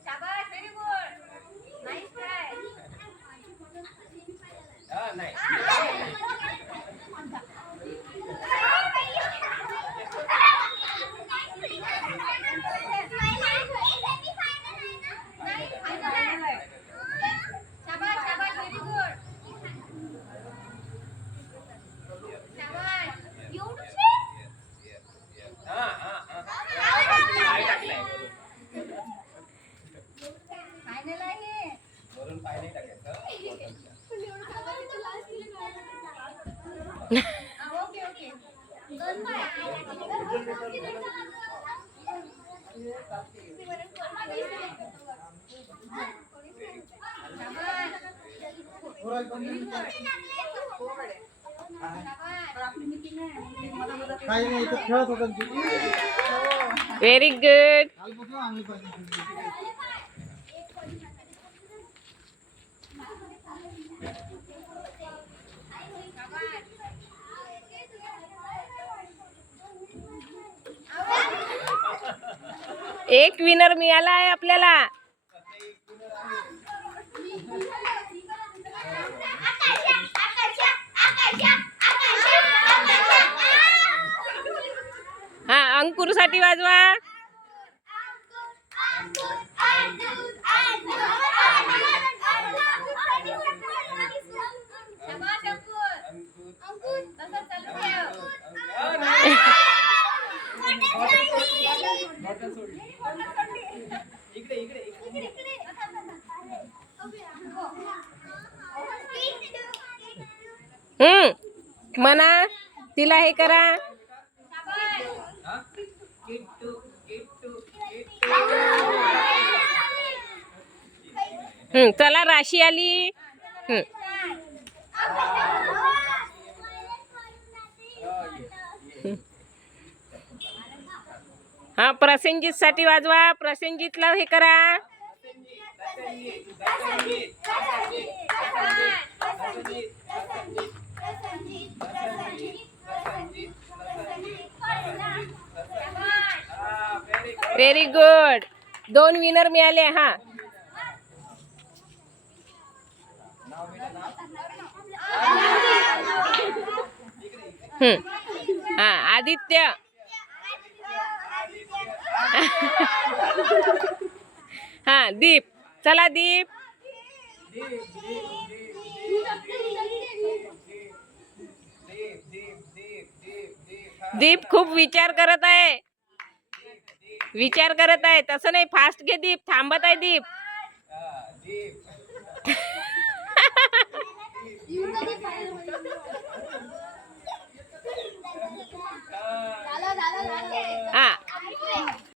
शाबास, very good, nice try. नाही very good. एक विनर मिळाला आहे आपल्याला. हा, अंकुर साठी वाजवा. म्हणा तिला हे करा. चला, राशी आली. हा, प्रसेनजीत साठी वाजवा. प्रसेनजीतला हे करा. Very good. 2 विनर मिळाले. हा, हा, आदित्य. हा, दीप. चला दीप. दीप खूप विचार करत आहे. तसं नाही, फास्ट घे दीप. थांबत आहे दीप.